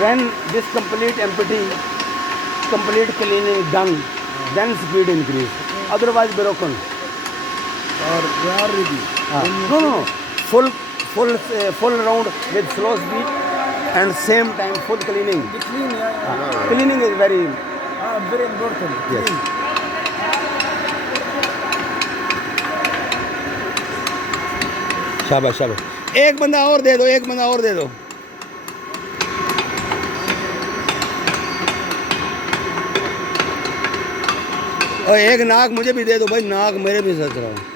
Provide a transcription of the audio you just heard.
When this complete empty, complete cleaning done, then speed increase. Otherwise broken. Or they are ready. No. Full round with slow speed and same time full cleaning. The clean, yeah. Cleaning is very Very important. Yes. Clean. शाबाश शाबाश। एक बंदा और दे दो, एक बंदा और दे दो। और एक नाक मुझे भी दे दो भाई, नाक मेरे भी सोच रहा हूँ।